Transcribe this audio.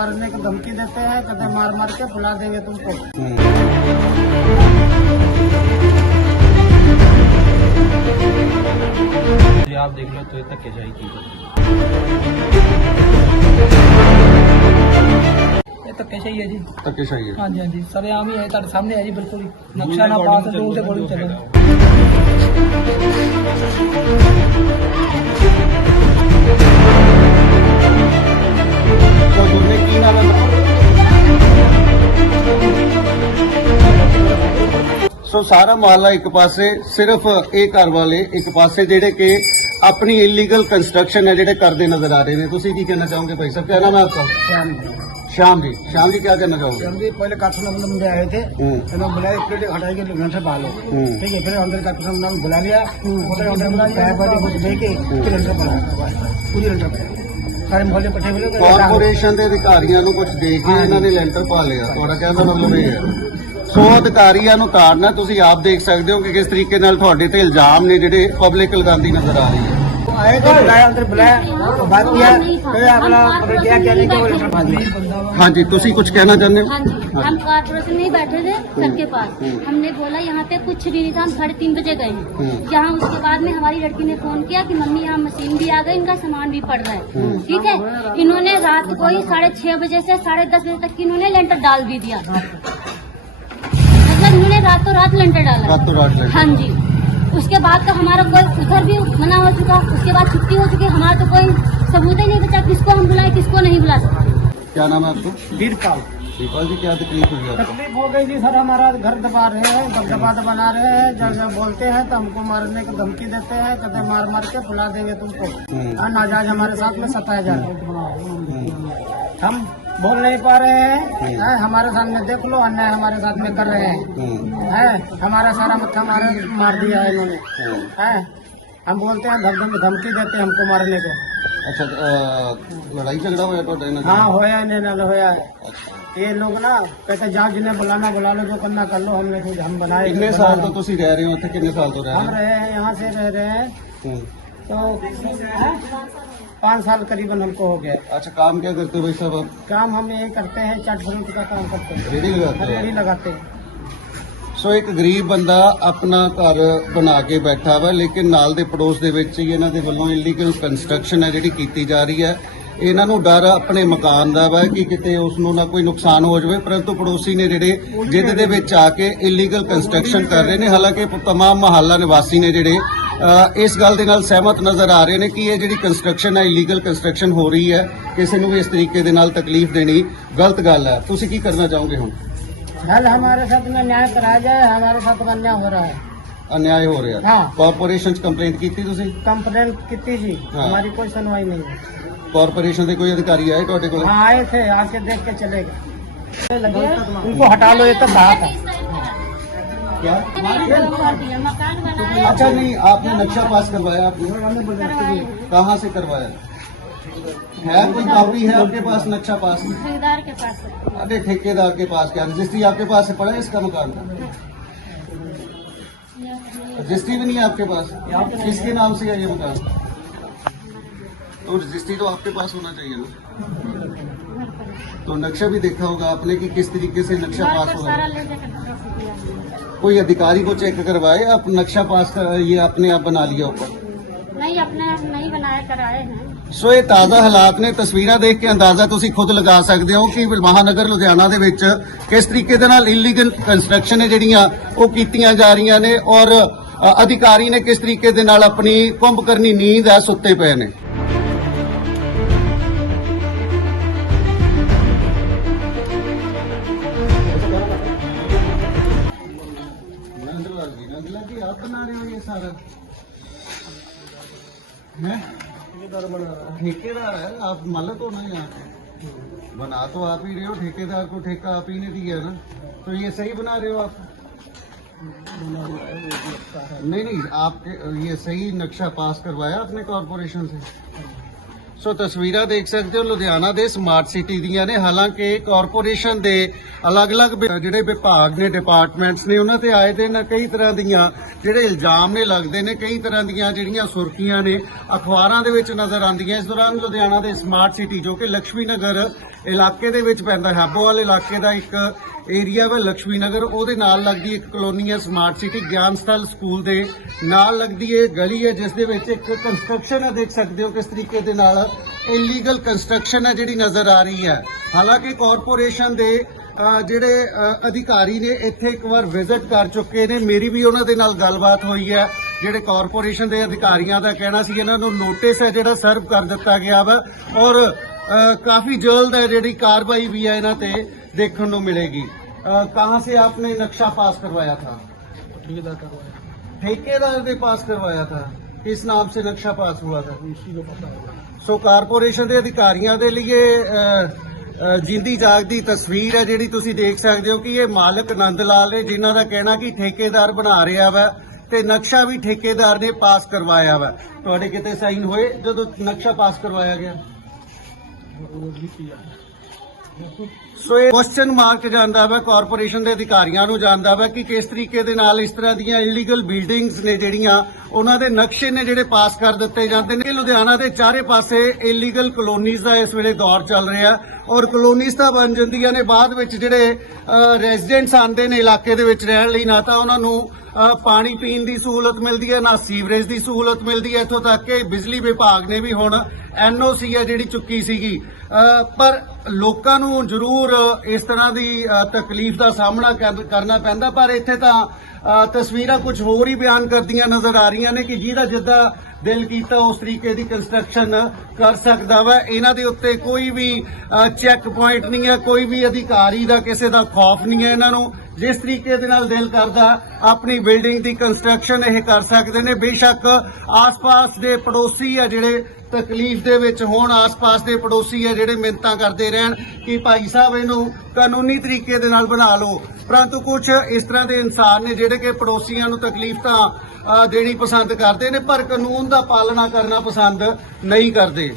मारने की धमकी देते हैं कहते हैं, मार मार के फुला देंगे तुमको ਜੇ ਆਪ ਦੇਖ ਲਓ तो ये ਧੱਕੇਸ਼ਾਹੀ ਕੀ ਹੈ ਇਹ ਧੱਕੇਸ਼ਾਹੀ ਹੈ ਜੀ ਧੱਕੇਸ਼ਾਹੀ ਹੈ ਹਾਂਜੀ ਹਾਂਜੀ ਸਾਰੇ ਆਮ ਹੀ ਹੈ ਤੁਹਾਡੇ ਸਾਹਮਣੇ ਹੈ ਜੀ ਬਿਲਕੁਲ ਹੀ ਨਕਸ਼ਾ ਨਾ ਪਾਸ ਰੂਲ ਤੇ ਬੋਲੀ ਚੱਲਣਾ ਸੋ ਸਾਰਾ ਮੁਹੱਲਾ ਇੱਕ ਪਾਸੇ ਸਿਰਫ ਇਹ ਘਰ ਵਾਲੇ ਇੱਕ ਪਾਸੇ ਜਿਹੜੇ ਕਿ ਆਪਣੀ ਇਲੀਗਲ ਕੰਸਟਰਕਸ਼ਨ ਹੈ ਜਿਹੜੇ ਕਰਦੇ ਨਜ਼ਰ ਆ ਰਹੇ ਨੇ ਤੁਸੀਂ ਕੀ ਕਹਿਣਾ ਚਾਹੋਗੇ ਭਾਈ ਸਾਹਿਬ क्या नाम है आपका श्याम जी श्याम जी क्या कहना चाहोगे हम भी पहले काठमांडू में बंदे आए थे हम्म, इन्होंने बुलाया एक प्लेट हटाई के घर से पालो हम्म। ठीक है फिर अंदर काठमांडू में बुला लिया फिर अंदर बुला लिया बाटी कुछ दे के फिर अंदर बुलाया पूरी अंदर बुलाया सारे मोहल्ले पट्टे मिले ਕਾਰਪੋਰੇਸ਼ਨ ਦੇ ਅਧਿਕਾਰੀਆਂ ਨੂੰ ਕੁਝ ਦੇ ਕੇ ਇਹਨਾਂ ਨੇ ਲੈਂਟਰ ਪਾ ਲਿਆ ਤੁਹਾਡਾ ਕਹਿਣ ਦਾ ਮਤਲਬ ਇਹ ਹੈ ਸੋ ਅਧਿਕਾਰੀਆਂ ਨੂੰ ਤਾੜਨਾ ਤੁਸੀਂ ਆਪ ਦੇਖ ਸਕਦੇ ਹੋ ਕਿ ਕਿਸ ਤਰੀਕੇ ਨਾਲ ਤੁਹਾਡੇ ਤੇ ਇਲਜ਼ਾਮ ਨੇ ਜਿਹੜੇ ਪਬਲਿਕ ਲਗਾਉਂਦੀ ਨਜ਼ਰ ਆ ਰਹੀ ਹੈ आए थे बुलाया अंदर बुलाया तो बात किया फिर अगला पकड़ गया क्या नहीं किया वो लेटर भाग गया ਹਾਂਜੀ ਤੁਸੀਂ ਕੁਝ ਕਹਿਣਾ ਚਾਹੁੰਦੇ हाँ ਹੋ जी हम कारपोरेशन में ही बैठे थे सबके पास हमने बोला यहाँ पे कुछ भी नहीं था हम साढ़े तीन बजे गए हैं हम्म। जहाँ उसके बाद में हमारी लड़की ने फोन किया कि मम्मी यहाँ मशीन भी आ गई इनका सामान भी पड़ रहा है ठीक है इन्होंने रात को ही साढ़े छह बजे से साढ़े दस बजे तक इन्होंने लेंटर डाल भी दिया मतलब इन्होंने रातों रात लेंटर डाला। रातों रात लेंटर हाँ जी। उसके बाद का हमारा कोई उधर भी मना हो चुका उसके बाद छुट्टी हो चुकी हमारा तो कोई सबूत ही नहीं बचा किसको हम बुलाए किसको नहीं बुला सकते। क्या नाम है आपको? वीरपाल वीरपाल जी क्या तकलीफ़ हुई तकलीफ़ हो गई जी सर हमारा घर दबा रहे हैं दबदबा दबा दबा रहे हैं जब जब बोलते हैं तो हमको मारने की धमकी देते हैं कहते मार मार के बुला देंगे तुमको। हम्म। हाँ, नाजायज हमारे साथ में सताया जा रहा है। हम्म। हम बोल नहीं पा रहे हैं है, हमारे सामने देख लो अन्याय हमारे साथ में कर रहे हैं है हमारा सारा मत्था मारे मार दिया है इन्होंने है हम बोलते हैं धमधम धमकी देते हैं हमको मारने को अच्छा लड़ाई झगड़ा हुआ तो हाँ होया नहीं ना होया ये लोग ना कहते जाओ जिन्हें बुलाना बुला लो जो करना कर लो हमने खुद हम बनाए कितने साल तो तुम रह रहे हो कितने साल तो रह रहे हम रहे हैं यहाँ से रह रहे हैं तो पाँच साल करीबन हमको हो गया अच्छा काम क्या करते हो भाई साहब आप काम हम यही करते हैं चाट फ्रूट का काम करते हैं रेडी लगाते हो रेडी लगाते हैं ਸੋ ਇੱਕ ਗਰੀਬ ਬੰਦਾ ਆਪਣਾ ਘਰ ਬਣਾ ਕੇ ਬੈਠਾ ਵਾ ਲੇਕਿਨ ਨਾਲ ਦੇ ਪੜੋਸ ਦੇ ਵਿੱਚ ਹੀ ਇਹਨਾਂ ਦੇ ਵੱਲੋਂ ਇਲੀਗਲ ਕੰਸਟਰਕਸ਼ਨ ਹੈ ਜਿਹੜੀ ਕੀਤੀ ਜਾ ਰਹੀ ਹੈ ਇਹਨਾਂ ਨੂੰ ਡਰ ਆਪਣੇ ਮਕਾਨ ਦਾ ਵਾ ਕਿ ਕਿਤੇ ਉਸ ਨੂੰ ਨਾ ਕੋਈ ਨੁਕਸਾਨ ਹੋ ਜਾਵੇ ਪਰੰਤੂ ਪੜੋਸੀ ਨੇ ਜਿਹੜੇ ਜਿੱਦ ਦੇ ਵਿੱਚ ਆ ਕੇ ਇਲੀਗਲ ਕੰਸਟਰਕਸ਼ਨ ਕਰ ਰਹੇ ਨੇ ਹਾਲਾਂਕਿ तमाम ਮਹੱਲਾ ਨਿਵਾਸੀ ਨੇ ਜਿਹੜੇ ਅ, ਇਸ ਗੱਲ ਦੇ ਨਾਲ ਸਹਿਮਤ ਨਜ਼ਰ ਆ ਰਹੇ ਨੇ ਕਿ ਇਹ ਜਿਹੜੀ ਕੰਸਟਰਕਸ਼ਨ ਹੈ ਇਲੀਗਲ ਕੰਸਟਰਕਸ਼ਨ ਹੋ ਰਹੀ ਹੈ ਕਿਸੇ ਨੂੰ ਵੀ ਇਸ ਤਰੀਕੇ ਦੇ ਨਾਲ ਤਕਲੀਫ ਦੇਣੀ ਗਲਤ ਗੱਲ ਹੈ ਤੁਸੀਂ ਕੀ ਕਰਨਾ ਚਾਹੋਗੇ ਹੁਣ हल हमारे साथ में न्याय कराया जाए हमारे साथ में अन्याय हो रहा है ਅਨਿਆਏ ਹੋ ਰਿਹਾ ਹਾਂ। ਕਾਰਪੋਰੇਸ਼ਨ ਚ ਕੰਪਲੇਂਟ ਕੀਤੀ ਤੁਸੀਂ कंप्लेन कितनी जी हाँ। हमारी कोई सुनवाई नहीं है ਕਾਰਪੋਰੇਸ਼ਨ ਦੇ ਕੋਈ ਅਧਿਕਾਰੀ ਆਏ ਤੁਹਾਡੇ ਕੋਲ हाँ आए थे आके देख के चले गए लगे उनको हटा लो ये तो बात है क्या? मकान बनाया अच्छा नहीं आपने नक्शा पास करवाया आपने। कहाँ से करवाया? है कोई कॉपी है आपके पास नक्शा पास? खरीदार के पास अरे ठेकेदार के पास क्या? रजिस्ट्री आपके पास है पड़ा है इसका मकान? रजिस्ट्री भी नहीं है आपके पास? किसके नाम से है ये मकान? तो रजिस्ट्री तो आपके पास होना चाहिए ना। तो नक्शा भी देखा होगा आपने कि किस तरीके से नक्शा घर पास पर हो सारा रहा है लेके रख दिया कोई अधिकारी को चेक करवाए आप नक्शा पास कर ये अपने आप बना लिया ऊपर नहीं अपने आप नहीं बनाया कराए हैं ਸੋ ਇਹ ਤਾਜ਼ਾ ਹਾਲਾਤ ਨੇ ਤਸਵੀਰਾਂ ਦੇਖ ਕੇ ਅੰਦਾਜ਼ਾ ਤੁਸੀਂ ਖੁਦ ਲਗਾ ਸਕਦੇ ਹੋ ਕਿ ਮਹਾਨਗਰ ਲੁਧਿਆਣਾ ਦੇ ਵਿੱਚ ਕਿਸ ਤਰੀਕੇ ਦੇ ਨਾਲ ਇਲੀਗਲ ਕੰਸਟਰਕਸ਼ਨ ਨੇ ਜਿਹੜੀਆਂ ਉਹ ਕੀਤੀਆਂ ਜਾ ਰਹੀਆਂ ਨੇ ਔਰ ਅ, ਅਧਿਕਾਰੀ ਨੇ ਕਿਸ ਤਰੀਕੇ ਦੇ ਨਾਲ ਆਪਣੀ ਕੁੰਭ ਕਰਨੀ ਨੀਂਦ ਹੈ ਸੁੱਤੇ ਪਏ ਨੇ ठेकेदार है? आप मालिक हो ना यहाँ बना तो आप ही रहे हो, ठेकेदार को ठेका आप ही ने दिया ना। तो ये सही बना रहे हो आप? नहीं नहीं, आपके, ये सही नक्शा पास करवाया आपने कॉरपोरेशन से? ਸੋ ਤਸਵੀਰਾਂ ਦੇਖ ਸਕਦੇ ਹੋ, ਲੁਧਿਆਣਾ ਦੇ ਸਮਾਰਟ ਸਿਟੀ ਦੀਆਂ ਨੇ। ਹਾਲਾਂਕਿ ਕਾਰਪੋਰੇਸ਼ਨ ਦੇ ਅਲੱਗ-ਅਲੱਗ ਜਿਹੜੇ ਵਿਭਾਗ ਨੇ ਡਿਪਾਰਟਮੈਂਟਸ ਨੇ, ਉਹਨਾਂ ਤੇ ਆਏ ਦਿਨ ਕਈ ਤਰ੍ਹਾਂ ਦੀਆਂ ਜਿਹੜੇ ਇਲਜ਼ਾਮ ਨੇ, ਲੱਗਦੇ ਨੇ, ਕਈ ਤਰ੍ਹਾਂ ਦੀਆਂ ਜਿਹੜੀਆਂ ਸੁਰਖੀਆਂ ਨੇ, ਅਖਬਾਰਾਂ ਦੇ ਵਿੱਚ ਨਜ਼ਰ ਆਉਂਦੀਆਂ। ਇਸ ਦੌਰਾਨ ਲੁਧਿਆਣਾ ਦੇ ਸਮਾਰਟ ਸਿਟੀ ਜੋ ਕਿ ਲక్ష్ਮੀ ਨਗਰ ਇਲਾਕੇ ਦੇ ਵਿੱਚ ਪੈਂਦਾ ਹੈ ਹੈਬੋਵਾਲ ਇਲਾਕੇ ਦਾ ਇੱਕ ਏਰੀਆ ਵਾ ਲక్ష్ਮੀ ਨਗਰ ਉਹਦੇ ਨਾਲ ਲੱਗਦੀ ਇੱਕ ਕਲੋਨੀ ਹੈ ਸਮਾਰਟ ਸਿਟੀ ਗਿਆਨ ਸਥਲ ਸਕੂਲ ਦੇ ਨਾਲ ਲੱਗਦੀ ਇਹ ਗਲੀ ਹੈ, ਜਿਸ ਦੇ ਵਿੱਚ ਇੱਕ ਕੰਸਟਰਕਸ਼ਨ ਹੈ, ਦੇਖ ਸਕਦੇ ਹੋ ਕਿਸ ਤਰੀਕੇ ਦੇ ਨਾਲ ਇਲੀਗਲ ਕੰਸਟਰਕਸ਼ਨ ਹੈ ਜਿਹੜੀ ਨਜ਼ਰ ਆ ਰਹੀ ਹੈ। ਹਾਲਾਂਕਿ ਕਾਰਪੋਰੇਸ਼ਨ ਦੇ ਜਿਹੜੇ ਅਧਿਕਾਰੀ ਨੇ ਇੱਥੇ ਇੱਕ ਵਾਰ ਵਿਜ਼ਿਟ ਕਰ ਚੁੱਕੇ ਨੇ। ਮੇਰੀ ਵੀ ਉਹਨਾਂ ਦੇ ਨਾਲ ਗੱਲਬਾਤ ਹੋਈ ਹੈ। ਜਿਹੜੇ ਕਾਰਪੋਰੇਸ਼ਨ ਦੇ ਅਧਿਕਾਰੀਆਂ ਦਾ ਕਹਿਣਾ ਸੀ, ਇਹਨਾਂ ਨੂੰ ਨੋਟਿਸ ਹੈ ਜਿਹੜਾ ਸਰਵ ਕਰ ਦਿੱਤਾ ਗਿਆ ਵਾ ਔਰ ਕਾਫੀ ਜਲਦ ਹੈ ਜਿਹੜੀ ਕਾਰਵਾਈ ਵੀ ਹੈ ਇਹਨਾਂ ਤੇ ਦੇਖਣ ਨੂੰ ਮਿਲੇਗੀ। कहाँ से आपने नक्शा पास करवाया था ठेकेदार करवाया ठेकेदार ने पास करवाया था किस नाम से नक्शा पास हुआ था इसी को पता होगा ਸੋ ਕਾਰਪੋਰੇਸ਼ਨ ਦੇ ਅਧਿਕਾਰੀਆਂ ਦੇ ਲਈ ਅ, ਅ, ਜਿੰਦੀ ਜਾਗਦੀ ਤਸਵੀਰ ਹੈ ਜਿਹੜੀ ਤੁਸੀਂ ਦੇਖ ਸਕਦੇ ਹੋ ਕਿ ਇਹ ਮਾਲਕ ਨੰਦ ਲਾਲ ਨੇ ਜਿਨ੍ਹਾਂ ਦਾ ਕਹਿਣਾ ਕਿ ਠੇਕੇਦਾਰ ਬਣਾ ਰਿਹਾ ਵਾ ਤੇ ਨਕਸ਼ਾ ਵੀ ਠੇਕੇਦਾਰ ਨੇ ਪਾਸ ਕਰਵਾਇਆ ਵਾ ਤੁਹਾਡੇ ਕਿਤੇ ਸਾਈਨ ਹੋਏ ਜਦੋਂ ਨਕਸ਼ਾ ਪਾਸ ਕਰਵਾਇਆ ਗਿਆ वो भी किया ਸੋ ਇਹ ਕੁਐਸਚਨ ਮਾਰਕ ਜਾਂਦਾ ਵਾ ਕਾਰਪੋਰੇਸ਼ਨ ਦੇ ਅਧਿਕਾਰੀਆਂ ਨੂੰ ਜਾਂਦਾ ਵਾ ਕਿ ਕਿਸ ਤਰੀਕੇ ਦੇ ਨਾਲ ਇਸ ਤਰ੍ਹਾਂ ਦੀਆਂ ਇਲੀਗਲ ਬਿਲਡਿੰਗਸ ਨੇ ਜਿਹੜੀਆਂ, ਉਹਨਾਂ ਦੇ ਨਕਸ਼ੇ ਨੇ ਜਿਹੜੇ ਪਾਸ ਕਰ ਦਿੱਤੇ ਜਾਂਦੇ ਨੇ। ਲੁਧਿਆਣਾ ਦੇ ਚਾਰੇ ਪਾਸੇ ਇਲੀਗਲ ਕਲੋਨੀਜ਼ ਦਾ ਇਸ ਵੇਲੇ ਦੌਰ ਚੱਲ ਰਿਹਾ ਔਰ ਕਲੋਨੀਜ਼ ਤਾਂ ਬਣ ਜਾਂਦੀਆਂ ਨੇ। ਬਾਅਦ ਵਿੱਚ ਜਿਹੜੇ ਰੈਜ਼ੀਡੈਂਟਸ ਆਉਂਦੇ ਨੇ ਇਲਾਕੇ ਦੇ ਵਿੱਚ ਰਹਿਣ ਲਈ, ਨਾ ਤਾਂ ਉਹਨਾਂ ਨੂੰ ਪਾਣੀ ਪੀਣ ਦੀ ਸਹੂਲਤ ਮਿਲਦੀ ਹੈ, ਨਾ ਸੀਵਰੇਜ ਦੀ ਸਹੂਲਤ ਮਿਲਦੀ ਹੈ। ਇੱਥੋਂ ਤੱਕ ਕਿ ਬਿਜਲੀ ਵਿਭਾਗ ਨੇ ਵੀ ਹੁਣ ਐਨਓਸੀ ਹੈ ਜਿਹੜੀ ਚੁੱਕੀ ਸੀਗੀ। ਪਰ ਲੋਕਾਂ ਨੂੰ ਜ਼ਰੂਰ ਇਸ ਤਰ੍ਹਾਂ ਦੀ ਤਕਲੀਫ ਦਾ ਸਾਹਮਣਾ ਕਰਨਾ ਪੈਂਦਾ, ਪਰ ਇੱਥੇ ਤਾਂ ਤਸਵੀਰਾਂ ਕੁਝ ਹੋਰ ਹੀ ਬਿਆਨ ਕਰਦੀਆਂ ਨਜ਼ਰ ਆ ਰਹੀਆਂ ਨੇ ਕਿ ਜਿਹਦਾ ਜਿੱਦਾਂ ਦਿਲ ਕੀਤਾ ਉਸ ਤਰੀਕੇ ਦੀ ਕੰਸਟਰਕਸ਼ਨ ਕਰ ਸਕਦਾ ਵਾ। ਇਹਨਾਂ ਦੇ ਉੱਤੇ ਕੋਈ ਵੀ ਚੈੱਕ ਪੁਆਇੰਟ ਨਹੀਂ ਹੈ, ਕੋਈ ਵੀ ਅਧਿਕਾਰੀ ਦਾ ਕਿਸੇ ਦਾ ਖੌਫ ਨਹੀਂ ਹੈ ਇਹਨਾਂ ਨੂੰ। ਜਿਸ ਤਰੀਕੇ ਦੇ ਨਾਲ ਦਿਲ ਕਰਦਾ ਆਪਣੀ ਬਿਲਡਿੰਗ ਦੀ ਕੰਸਟਰਕਸ਼ਨ ਇਹ ਕਰ ਸਕਦੇ ਨੇ। ਬੇਸ਼ੱਕ ਆਸ-ਪਾਸ ਦੇ ਪੜੋਸੀ ਆ ਜਿਹੜੇ ਤਕਲੀਫ ਦੇ ਵਿੱਚ ਹੋਣ, ਆਸ-ਪਾਸ ਦੇ ਪੜੋਸੀ ਆ ਜਿਹੜੇ ਮਿੰਤਾਂ ਕਰਦੇ ਰਹਿਣ ਕਿ ਭਾਈ ਸਾਹਿਬ ਇਹਨੂੰ ਕਾਨੂੰਨੀ ਤਰੀਕੇ ਦੇ ਨਾਲ ਬਣਾ ਲਓ। ਪਰੰਤੂ ਕੁਝ ਇਸ ਤਰ੍ਹਾਂ ਦੇ ਇਨਸਾਨ ਨੇ ਜਿਹੜੇ ਕਿ ਪੜੋਸੀਆਂ ਨੂੰ ਤਕਲੀਫ ਤਾਂ ਦੇਣੀ ਪਸੰਦ ਕਰਦੇ ਨੇ, ਪਰ ਕਾਨੂੰਨ ਦਾ ਪਾਲਣਾ ਕਰਨਾ ਪਸੰਦ ਨਹੀਂ ਕਰਦੇ।